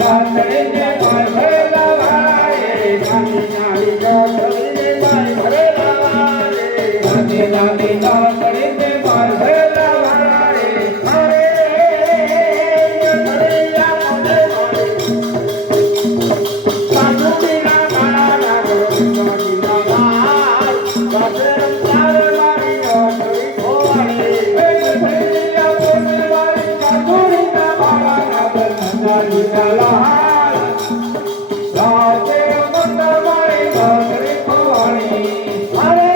Hare ધરીને માય ભરેલા વાળે નાની નાની ધરીને માય ભરેલા વાળે નાની નાની ધરીને માય ભરેલા વાળે અરે ધરિયા મને સાધુના માળા ગોવિંદના વાળ ગાતે રંગાર મારી ઓઠી ખોવાડે ધરિયા મને મારી સાધુના માળા ગોવિંદના લાલ ગાતે રંગાર મારી ઓઠી ખોવાડે અરે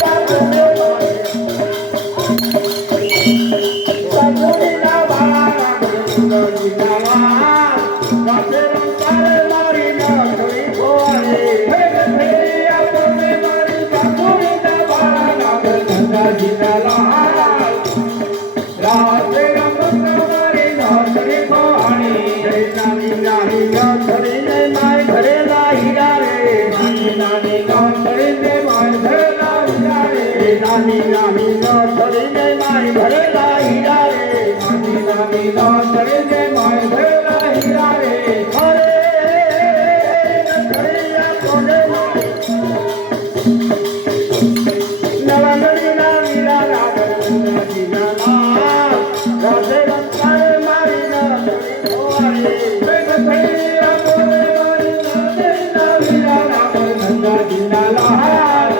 સાધુના માળા ગોવિંદના વાળ ગાતે રંગાર મારી ઓઠી ખોવાડે ધરિયા મને મારી સાધુના માળા ગોવિંદના લાલ રાતે રમતવારી નોતરી ખોવાણી નાની નાની નોતરીને માય ભરેલા હીરા રે નાની નાની નોતરીને માય ભરેલા હીરા રે નાની નાની નોતરીને માય ભરેલા હીરા રે નાની નાની નોતરીને માય ભરેલા હીરા રે અરે નથરિયા કોને નવનડીના વીરા રાગના રાધે રંગાર મારી નથરી ખોવાડે ધરિયા કોને મારી નથરીના વીરા રાગના લાલ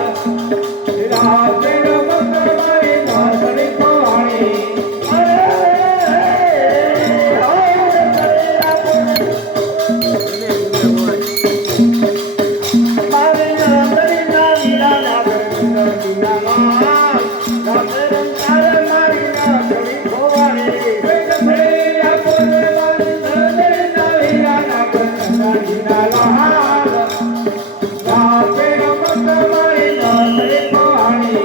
રાધે રંગાર મારી નથરી ખોવાડે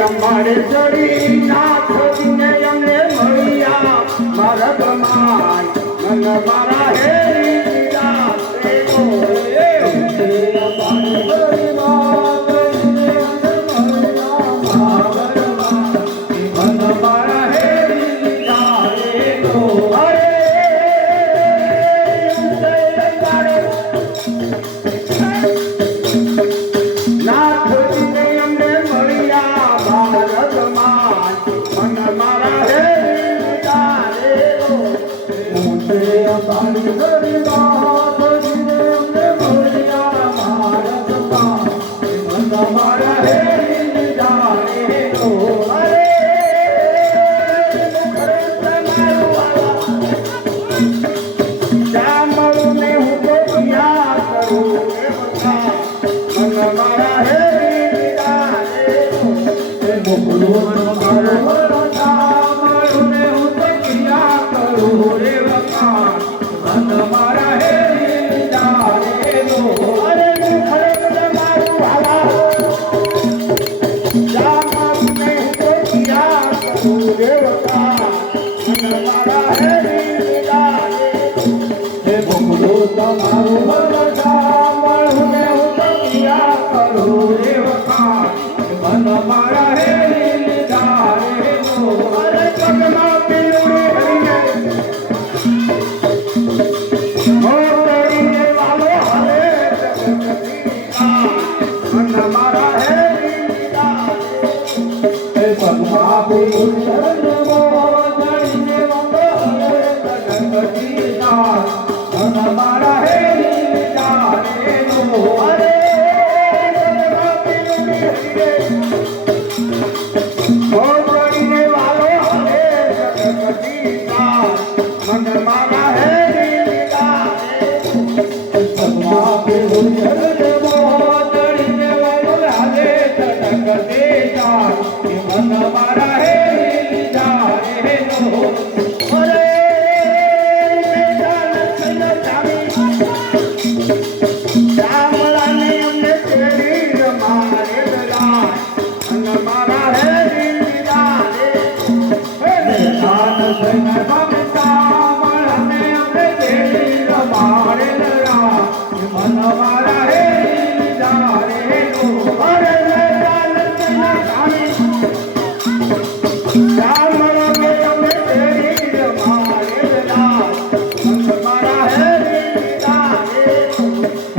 અમારે ચડી નાથ દિને અમને મળ્યા મારા ગમાય મન મારા હેરી દીધા તે બોલે અમારે ચડી નાથ દિને અમને મળ્યા મારા ગમાય મન મારા હેરી દીધા તે બોલે નાથ દિને અમને મળ્યા ભારત માય મન મારા હેરી દીધા રે મુજે અપારી હરી નાથ દિને અમને મળ્યા ભારત માય મન મારા હેરી દીધા રે અરે મુખરે તમારું જામળું ને હું તો યાદ કરું રે બધા મન મારા હેરી દીધા રે મોકલું મારો જામળું ને હું તો યાદ કરું રે વખાણ મન મારા હેરી દીધા રે અરે મુખરે તમારું જામળું ને હું તો યાદ કરું રે વખાણ મન મારા હેરી દીધા રે મોકલું તમારું જામળું ને હું તો યાદ કરું રે વખાણ મન મારા હેરી દીધા રે અરે પગમાં પીલુડી હરીને મોતરીને વાલો હરે મન મારા હેરી દીધા રે પગમાં પીલુડી હરીને મોતરીને વાલો હરે મન મારા હેરી તમારા હે